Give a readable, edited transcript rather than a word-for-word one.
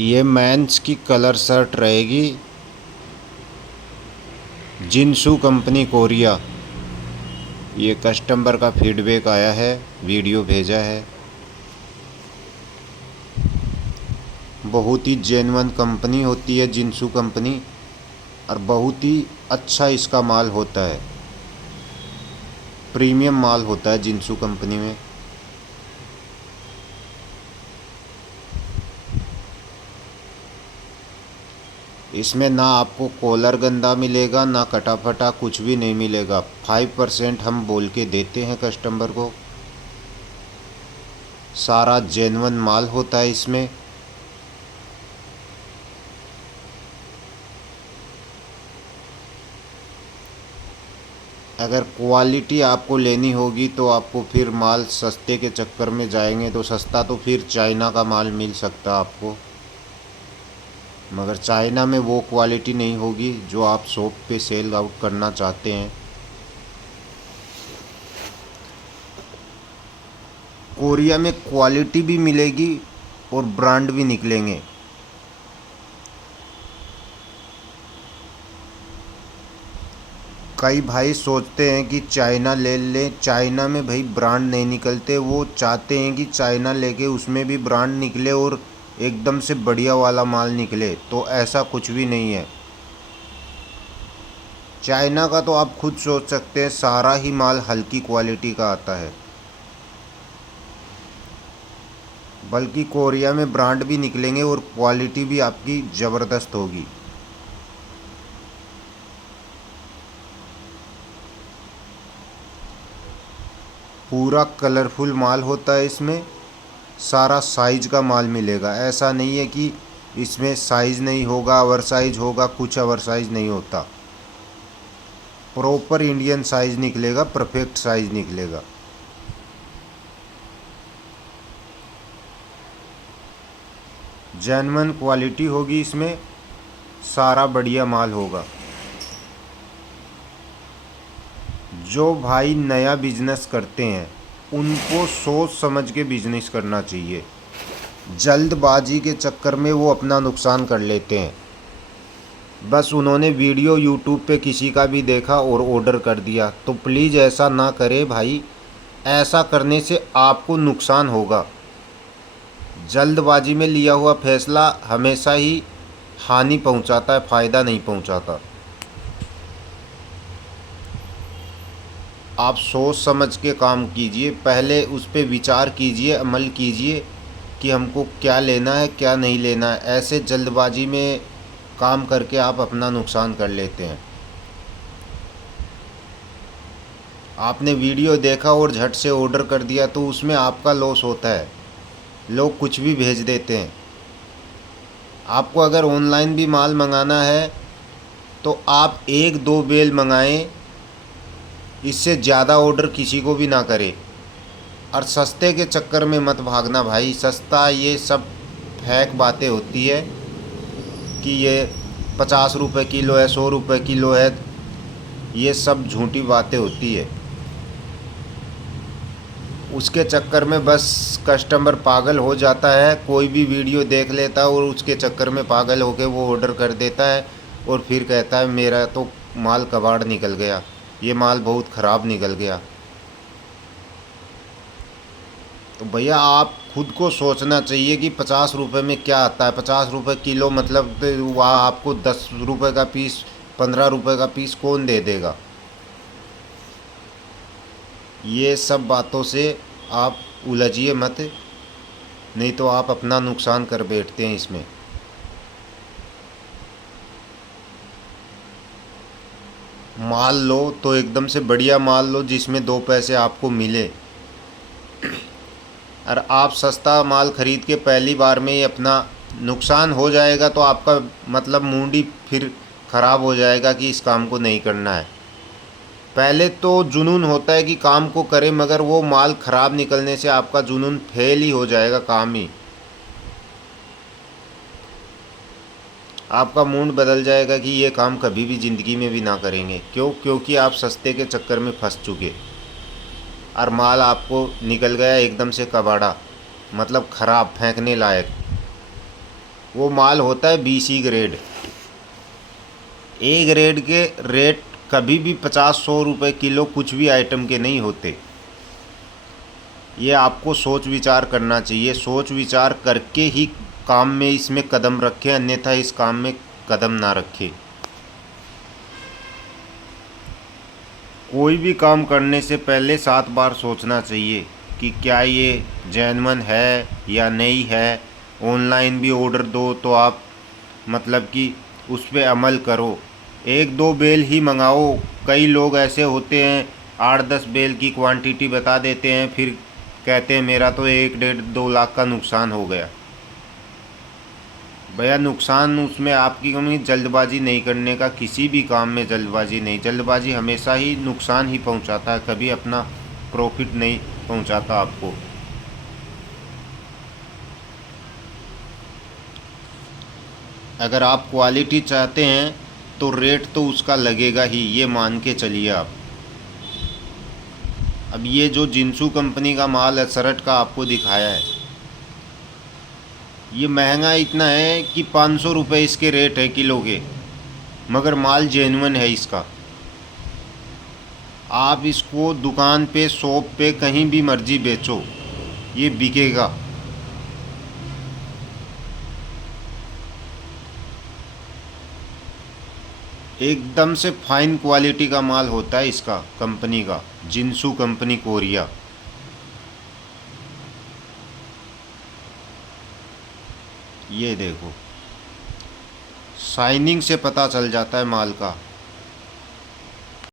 ये मेंस की colour shirt रहेगी, जिनसू कंपनी कोरिया। ये कस्टमर का फीडबैक आया है, वीडियो भेजा है। बहुत ही जेन्युइन कंपनी होती है जिनसू कंपनी, और बहुत ही अच्छा इसका माल होता है, प्रीमियम माल होता है जिनसू कंपनी में। इसमें ना आपको कॉलर गंदा मिलेगा, ना कटा फटा, कुछ भी नहीं मिलेगा। 5% हम बोल के देते हैं कस्टमर को। सारा जेन्युइन माल होता है इसमें। अगर क्वालिटी आपको लेनी होगी तो आपको फिर माल सस्ते के चक्कर में जाएंगे तो सस्ता तो फिर चाइना का माल मिल सकता है आपको, मगर चाइना में वो क्वालिटी नहीं होगी जो आप शॉप पे सेल आउट करना चाहते हैं। कोरिया में क्वालिटी भी मिलेगी और ब्रांड भी निकलेंगे। कई भाई सोचते हैं कि चाइना ले लें, चाइना में भाई ब्रांड नहीं निकलते। वो चाहते हैं कि चाइना लेके उसमें भी ब्रांड निकले और एकदम से बढ़िया वाला माल निकले, तो ऐसा कुछ भी नहीं है। चाइना का तो आप खुद सोच सकते हैं, सारा ही माल हल्की क्वालिटी का आता है। बल्कि कोरिया में ब्रांड भी निकलेंगे और क्वालिटी भी आपकी ज़बरदस्त होगी। पूरा कलरफुल माल होता है इसमें, सारा साइज का माल मिलेगा। ऐसा नहीं है कि इसमें साइज़ नहीं होगा, ओवर साइज होगा, कुछ ओवर साइज नहीं होता। प्रॉपर इंडियन साइज निकलेगा, परफेक्ट साइज निकलेगा। जेन्युइन क्वालिटी होगी इसमें, सारा बढ़िया माल होगा। जो भाई नया बिजनेस करते हैं उनको सोच समझ के बिजनेस करना चाहिए। जल्दबाजी के चक्कर में वो अपना नुकसान कर लेते हैं। बस उन्होंने वीडियो यूट्यूब पे किसी का भी देखा और ऑर्डर कर दिया, तो प्लीज़ ऐसा ना करें भाई। ऐसा करने से आपको नुकसान होगा। जल्दबाजी में लिया हुआ फैसला हमेशा ही हानि पहुंचाता है, फ़ायदा नहीं पहुंचाता। आप सोच समझ के काम कीजिए, पहले उस पर विचार कीजिए, अमल कीजिए कि हमको क्या लेना है क्या नहीं लेना है। ऐसे जल्दबाजी में काम करके आप अपना नुकसान कर लेते हैं। आपने वीडियो देखा और झट से ऑर्डर कर दिया तो उसमें आपका लॉस होता है। लोग कुछ भी भेज देते हैं। आपको अगर ऑनलाइन भी माल मंगाना है तो आप एक दो बेल मंगाएं, इससे ज़्यादा ऑर्डर किसी को भी ना करें। और सस्ते के चक्कर में मत भागना भाई। सस्ता ये सब फेक बातें होती है कि ये 50 रुपये किलो है, 100 रुपये किलो है, ये सब झूठी बातें होती है। उसके चक्कर में बस कस्टमर पागल हो जाता है। कोई भी वीडियो देख लेता है और उसके चक्कर में पागल होकर वो ऑर्डर कर देता है और फिर कहता है मेरा तो माल कबाड़ निकल गया, ये माल बहुत ख़राब निकल गया। तो भैया आप खुद को सोचना चाहिए कि 50 रुपये में क्या आता है। 50 रुपये किलो मतलब तो वहाँ आपको 10 रुपये का पीस, 15 रुपये का पीस कौन दे देगा। ये सब बातों से आप उलझिए मत, नहीं तो आप अपना नुकसान कर बैठते हैं इसमें। माल लो तो एकदम से बढ़िया माल लो जिसमें दो पैसे आपको मिले। और आप सस्ता माल ख़रीद के पहली बार में ही अपना नुकसान हो जाएगा तो आपका मतलब मूड ही फिर ख़राब हो जाएगा कि इस काम को नहीं करना है। पहले तो जुनून होता है कि काम को करें, मगर वो माल ख़राब निकलने से आपका जुनून फेल ही हो जाएगा, काम ही। आपका मूड बदल जाएगा कि ये काम कभी भी ज़िंदगी में भी ना करेंगे। क्यों? क्योंकि आप सस्ते के चक्कर में फंस चुके और माल आपको निकल गया एकदम से कबाड़ा, मतलब ख़राब, फेंकने लायक। वो माल होता है BC ग्रेड। ए ग्रेड के रेट कभी भी 50-100 रुपये किलो कुछ भी आइटम के नहीं होते। ये आपको सोच विचार करना चाहिए, सोच विचार करके ही काम में इसमें कदम रखें, अन्यथा इस काम में कदम ना रखें। कोई भी काम करने से पहले 7 बार सोचना चाहिए कि क्या ये जेन्युइन है या नहीं है। ऑनलाइन भी ऑर्डर दो तो आप मतलब कि उस पर अमल करो। 1-2 बेल ही मंगाओ। कई लोग ऐसे होते हैं 8-10 बेल की क्वांटिटी बता देते हैं, फिर कहते हैं मेरा तो 1-1.5-2 लाख का नुकसान हो गया। भैया नुकसान उसमें आपकी कमी, जल्दबाजी नहीं करने का। किसी भी काम में जल्दबाजी नहीं, जल्दबाजी हमेशा ही नुकसान ही पहुंचाता है, कभी अपना प्रॉफिट नहीं पहुंचाता आपको। अगर आप क्वालिटी चाहते हैं तो रेट तो उसका लगेगा ही, ये मान के चलिए आप। अब ये जो जिंसू कंपनी का माल है शर्ट का आपको दिखाया है, ये महंगा इतना है कि 500 रुपये इसके रेट है किलो के, मगर माल जेन्युइन है इसका। आप इसको दुकान पे, शॉप पे, कहीं भी मर्जी बेचो, ये बिकेगा। एकदम से फाइन क्वालिटी का माल होता है इसका, कंपनी का, जिंसू कंपनी कोरिया। ये देखो, शाइनिंग से पता चल जाता है माल का।